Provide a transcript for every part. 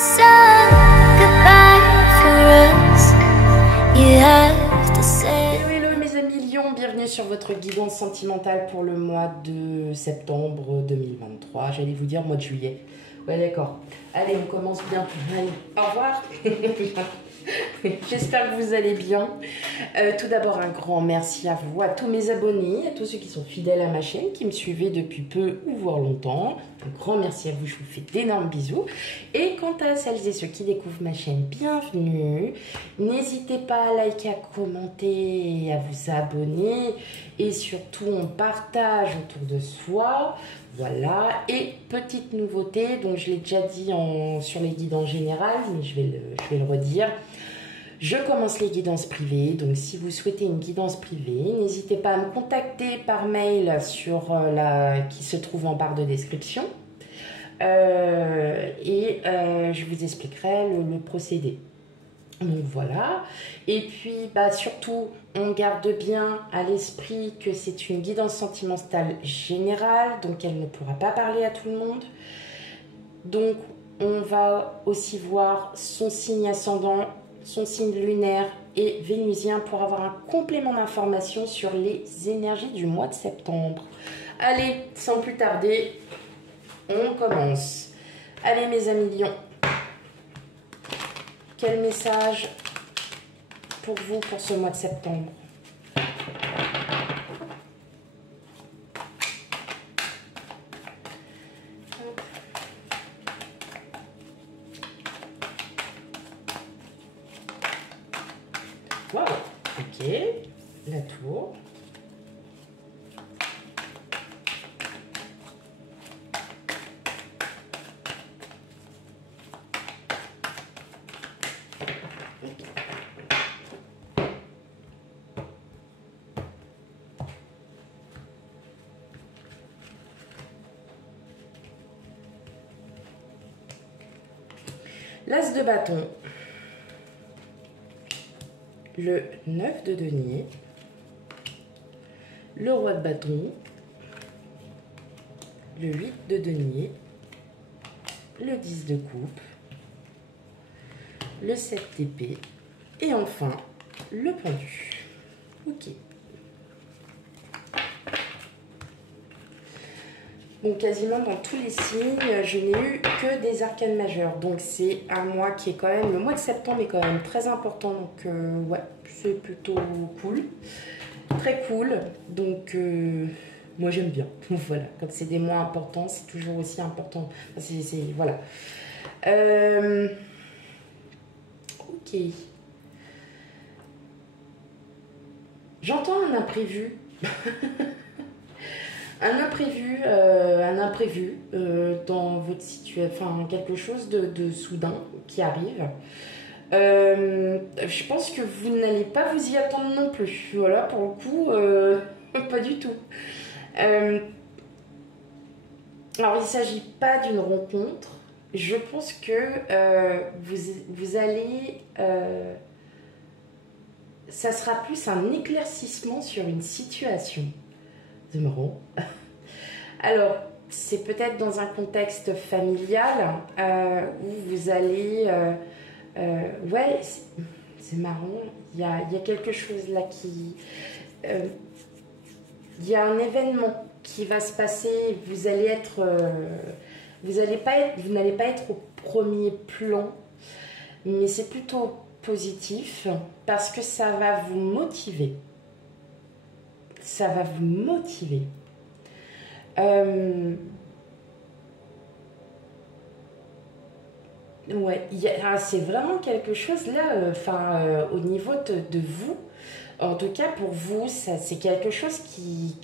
sung goodbye for us. You have to say. Hello, hello mes amis Lions, bienvenue sur votre guidance sentimentale pour le mois de septembre 2023. J'allais vous dire mois de juillet. Ouais d'accord. Allez, on commence bien. Allez, au revoir. J'espère que vous allez bien. Tout d'abord, un grand merci à vous, à tous mes abonnés, à tous ceux qui sont fidèles à ma chaîne, qui me suivaient depuis peu ou voire longtemps. Un grand merci à vous, je vous fais d'énormes bisous. Et quant à celles et ceux qui découvrent ma chaîne, bienvenue. N'hésitez pas à liker, à commenter et à vous abonner. Et surtout, on partage autour de soi. Voilà, et petite nouveauté, donc je l'ai déjà dit sur les guidances générales, mais je vais le redire. Je commence les guidances privées, donc si vous souhaitez une guidance privée, n'hésitez pas à me contacter par mail qui se trouve en barre de description. Je vous expliquerai le procédé. Donc voilà, et puis surtout on garde bien à l'esprit que c'est une guidance sentimentale générale, donc elle ne pourra pas parler à tout le monde. Donc on va aussi voir son signe ascendant, son signe lunaire et vénusien pour avoir un complément d'information sur les énergies du mois de septembre. Allez, sans plus tarder, on commence. Allez mes amis lions. Quel message pour vous pour ce mois de septembre? Wow, ok, la tour. L'as de bâton, le 9 de denier, le roi de bâton, le 8 de denier, le 10 de coupe, le 7 d'épée et enfin le pendu. Ok. Bon, quasiment dans tous les signes, je n'ai eu que des arcanes majeures. Donc, c'est un mois qui est quand même... Le mois de septembre est quand même très important. Donc, ouais, c'est plutôt cool. Très cool. Donc, moi, j'aime bien. Voilà, quand c'est des mois importants, c'est toujours aussi important. Voilà. Ok. J'entends un imprévu. Un imprévu dans votre situation, enfin quelque chose de soudain qui arrive. Je pense que vous n'allez pas vous y attendre non plus. Voilà, pour le coup, pas du tout. Alors, il ne s'agit pas d'une rencontre. Je pense que vous allez... ça sera plus un éclaircissement sur une situation. C'est marrant. Alors, c'est peut-être dans un contexte familial où vous allez... ouais, c'est marrant. Il y a quelque chose là qui... il y a un événement qui va se passer. Vous allez être... vous n'allez pas être au premier plan, mais c'est plutôt positif parce que ça va vous motiver. Ça va vous motiver. Ouais, c'est vraiment quelque chose là, au niveau de vous. En tout cas, pour vous, c'est quelque chose qui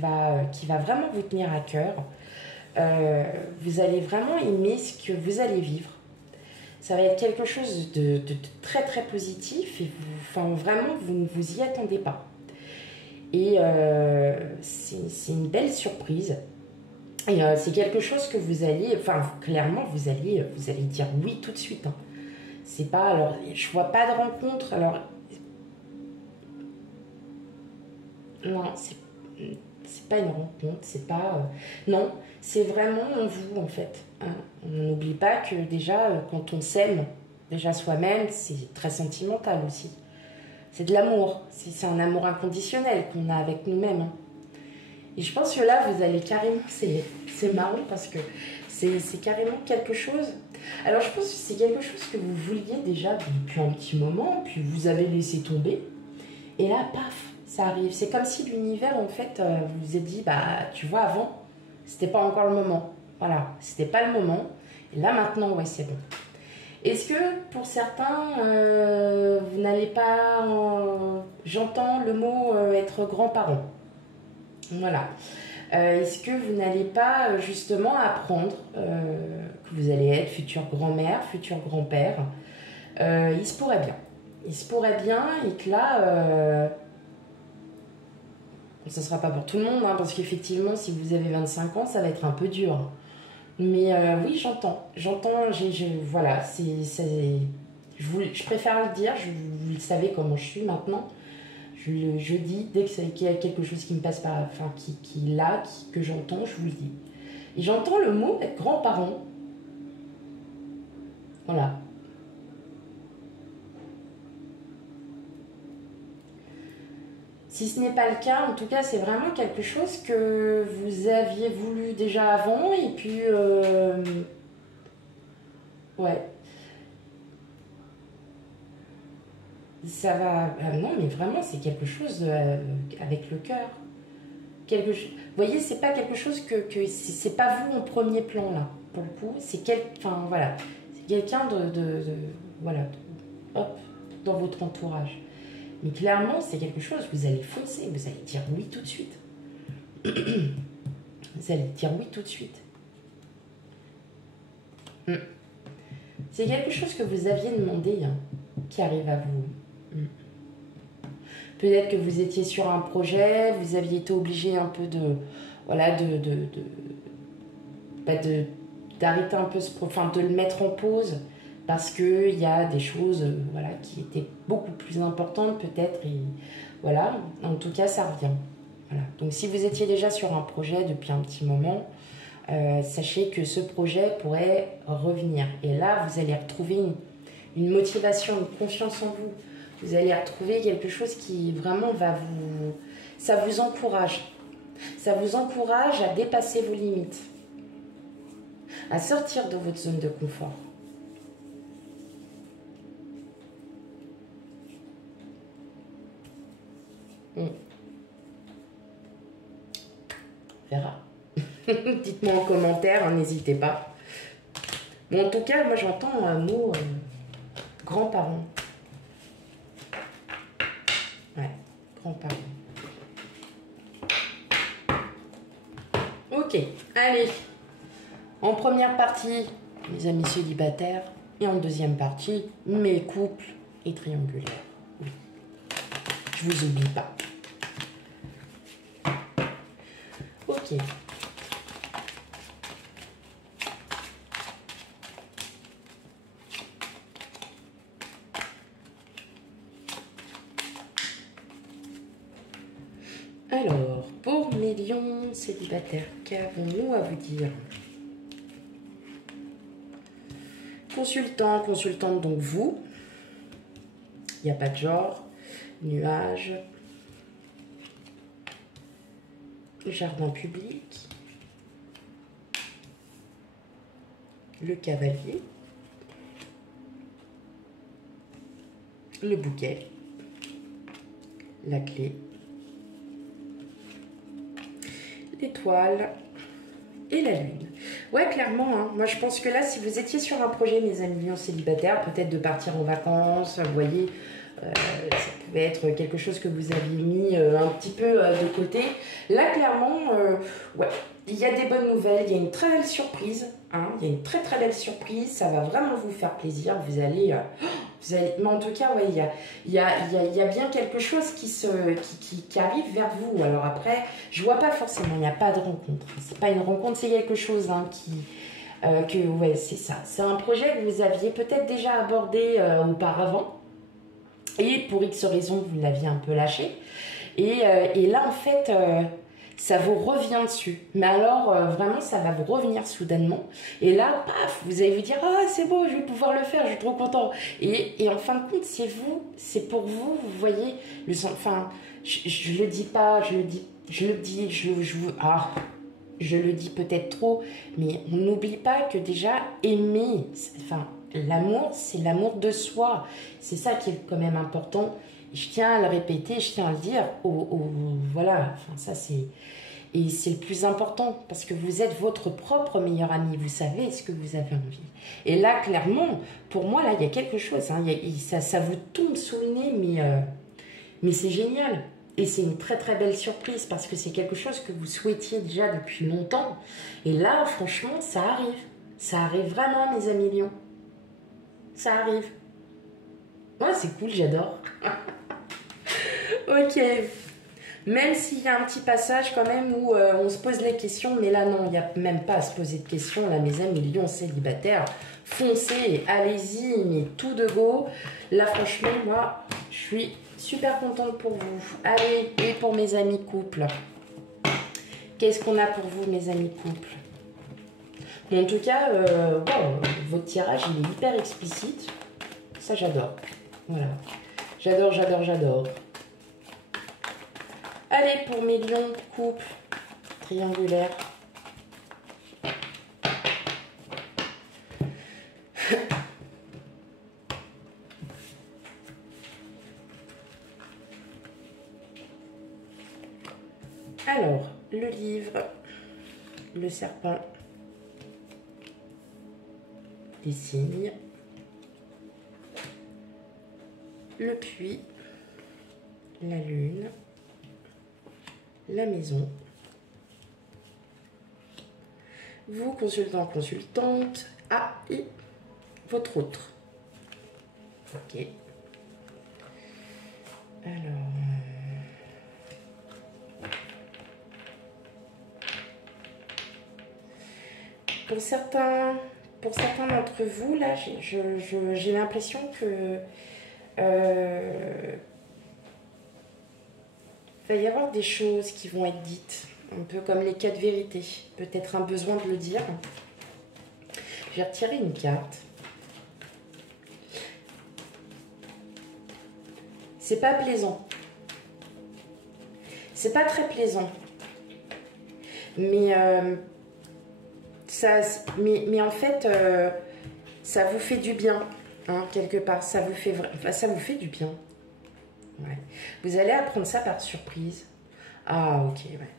va vraiment vous tenir à cœur. Vous allez vraiment aimer ce que vous allez vivre. Ça va être quelque chose de très très positif et vraiment, vous ne vous y attendez pas. Et c'est une belle surprise. Et c'est quelque chose que vous allez... clairement, vous allez dire oui tout de suite. Hein. C'est pas... Alors, je vois pas de rencontre. Alors... Non, C'est pas une rencontre, c'est pas... non, c'est vraiment en vous, en fait. Hein. On n'oublie pas que déjà, quand on s'aime, déjà soi-même, c'est très sentimental aussi. C'est de l'amour, c'est un amour inconditionnel qu'on a avec nous-mêmes. Hein. Et je pense que là, vous allez carrément... C'est marrant parce que c'est carrément quelque chose... Alors, je pense que c'est quelque chose que vous vouliez déjà depuis un petit moment, puis vous avez laissé tomber. Et là, paf, ça arrive. C'est comme si l'univers, en fait, vous a dit, bah, tu vois, avant, c'était pas encore le moment. Voilà, c'était pas le moment. Et là, maintenant, ouais, c'est bon. Est-ce que, pour certains, vous n'allez pas... j'entends le mot être grand-parent. Voilà. Est-ce que vous n'allez pas, justement, apprendre que vous allez être future grand-mère, futur grand-père? Il se pourrait bien. Il se pourrait bien et que là... ça ne sera pas pour tout le monde, hein, parce qu'effectivement, si vous avez 25 ans, ça va être un peu dur. Mais oui, j'entends. Voilà, je préfère le dire, vous le savez comment je suis maintenant. Je dis, dès qu'il y a quelque chose qui me passe par... Enfin, que j'entends, je vous le dis. Et j'entends le mot être grand-parent. Voilà. Si ce n'est pas le cas, en tout cas, c'est vraiment quelque chose que vous aviez voulu déjà avant. Et puis, ouais. Ça va... non, mais vraiment, c'est quelque chose avec le cœur. Vous voyez, c'est pas quelque chose c'est pas vous en premier plan, là, pour le coup. Enfin, voilà. C'est quelqu'un voilà, hop, dans votre entourage. Mais clairement, c'est quelque chose, vous allez foncer, vous allez dire oui tout de suite. Vous allez dire oui tout de suite. C'est quelque chose que vous aviez demandé, hein, qui arrive à vous. Peut-être que vous étiez sur un projet, vous aviez été obligé un peu d'arrêter un peu de le mettre en pause. Parce qu'il y a des choses voilà, qui étaient beaucoup plus importantes peut-être. Et voilà, en tout cas, ça revient. Voilà. Donc si vous étiez déjà sur un projet depuis un petit moment, sachez que ce projet pourrait revenir. Et là, vous allez retrouver une motivation, une confiance en vous. Vous allez retrouver quelque chose qui vraiment ça vous encourage. Ça vous encourage à dépasser vos limites. À sortir de votre zone de confort. On verra. Dites-moi en commentaire, hein, n'hésitez pas. Bon, en tout cas, moi j'entends un mot grands-parents. Ouais, grands-parents. Ok, allez. En première partie, mes amis célibataires. Et en deuxième partie, mes couples et triangulaires. Oui. Je vous oublie pas. Ok. Alors, pour mes lions célibataires, qu'avons-nous à vous dire? Consultant, consultante, donc vous. Il n'y a pas de genre. Nuages. Jardin public. Le cavalier. Le bouquet. La clé. L'étoile. Et la lune. Ouais, clairement, hein. Moi je pense que là, si vous étiez sur un projet, mes amis lions célibataires, peut-être de partir en vacances, vous voyez, ça pouvait être quelque chose que vous aviez mis un petit peu de côté. Là, clairement, ouais, il y a des bonnes nouvelles, il y a une très belle surprise, hein. Il y a une très très belle surprise, ça va vraiment vous faire plaisir, vous allez mais en tout cas, ouais, il y a bien quelque chose qui arrive vers vous. Alors après, je vois pas forcément, il n'y a pas de rencontre. C'est pas une rencontre, c'est quelque chose, hein, ouais, c'est ça. C'est un projet que vous aviez peut-être déjà abordé auparavant. Et pour X raisons, vous l'aviez un peu lâché. Et là, en fait, ça vous revient dessus. Mais alors, vraiment, ça va vous revenir soudainement. Et là, paf, vous allez vous dire, ah, c'est beau, je vais pouvoir le faire, je suis trop content. Et en fin de compte, c'est vous, c'est pour vous, vous voyez, enfin, je le dis pas, je le dis peut-être trop, mais on n'oublie pas que déjà, aimer, enfin, l'amour, c'est l'amour de soi. C'est ça qui est quand même important. Je tiens à le répéter, je tiens à le dire. Voilà, enfin, ça c'est... Et c'est le plus important, parce que vous êtes votre propre meilleur ami. Vous savez ce que vous avez envie. Et là, clairement, pour moi, là, il y a quelque chose. Hein, ça vous tombe sous le nez, mais c'est génial. Et c'est une très très belle surprise, parce que c'est quelque chose que vous souhaitiez déjà depuis longtemps. Et là, franchement, ça arrive. Ça arrive vraiment, mes amis lions. Ça arrive. Ouais, c'est cool, j'adore. Ok. Même s'il y a un petit passage quand même où on se pose les questions, mais là non, il n'y a même pas à se poser de questions. Là, mes amis lions célibataires, foncez, allez-y, mais tout de go. Là, franchement, moi, je suis super contente pour vous. Allez, et pour mes amis couples. Qu'est-ce qu'on a pour vous, mes amis couples? Bon, en tout cas, wow, votre tirage, il est hyper explicite. Ça, j'adore. Voilà. J'adore, j'adore, j'adore. Allez, pour mes lions, couple, triangulaire. Alors, le livre, le serpent, les signes, le puits, la lune, la maison. Vous, consultant, consultante, et votre autre. Ok. Alors... Pour certains d'entre vous, là, j'ai l'impression que va y avoir des choses qui vont être dites, un peu comme les 4 vérités. Peut-être un besoin de le dire. Je vais retirer une carte. C'est pas plaisant. C'est pas très plaisant. Mais en fait, ça vous fait du bien, hein, quelque part. Ça vous fait du bien. Ouais. Vous allez apprendre ça par surprise. Ah, ok, ouais.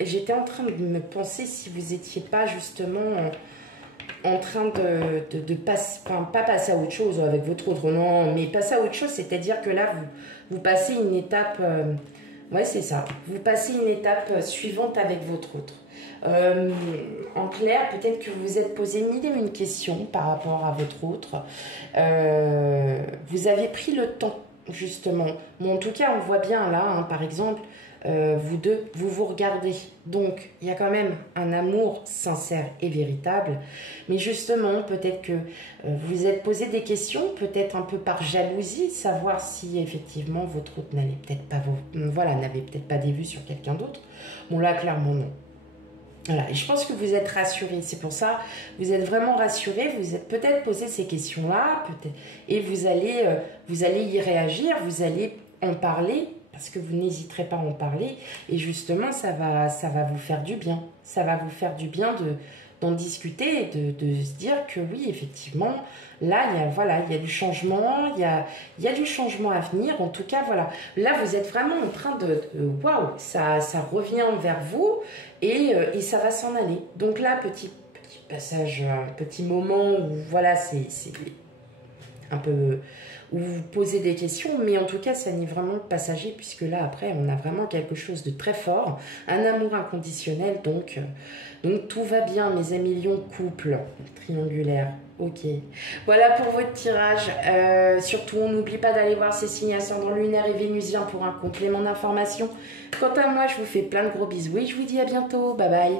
J'étais en train de me penser si vous n'étiez pas justement en train de passer, enfin, pas passer à autre chose avec votre autre, non, mais passer à autre chose, c'est-à-dire que là, vous passez une étape, ouais, c'est ça, vous passez une étape suivante avec votre autre. En clair, peut-être que vous vous êtes posé mille et une questions par rapport à votre autre. Vous avez pris le temps, justement. Bon, en tout cas, on voit bien là, hein, par exemple, vous deux, vous vous regardez. Donc, il y a quand même un amour sincère et véritable. Mais justement, peut-être que vous vous êtes posé des questions, peut-être un peu par jalousie, savoir si effectivement votre autre n'avait peut-être pas, n'avait peut-être pas des vues sur quelqu'un d'autre. Bon, là, clairement, non. Voilà, et je pense que vous êtes rassurés, c'est pour ça, vous êtes vraiment rassurés, vous êtes peut-être posé ces questions-là, peut-être, et vous allez y réagir, vous allez en parler, parce que vous n'hésiterez pas à en parler, et justement, ça va vous faire du bien, ça va vous faire du bien d'en discuter, de se dire que oui, effectivement, là, il y a du changement, il y a du changement à venir. En tout cas, voilà, là, vous êtes vraiment en train waouh, ça revient vers vous et ça va s'en aller. Donc là, petit passage, un petit moment où, voilà, c'est un peu... où vous posez des questions, mais en tout cas, ça n'est vraiment passager, puisque là, après, on a vraiment quelque chose de très fort, un amour inconditionnel, donc tout va bien, mes amis lions, couple, triangulaire, ok. Voilà pour votre tirage, surtout, on n'oublie pas d'aller voir ces signes ascendants lunaires et vénusiens pour un complément d'information. Quant à moi, je vous fais plein de gros bisous et je vous dis à bientôt, bye bye.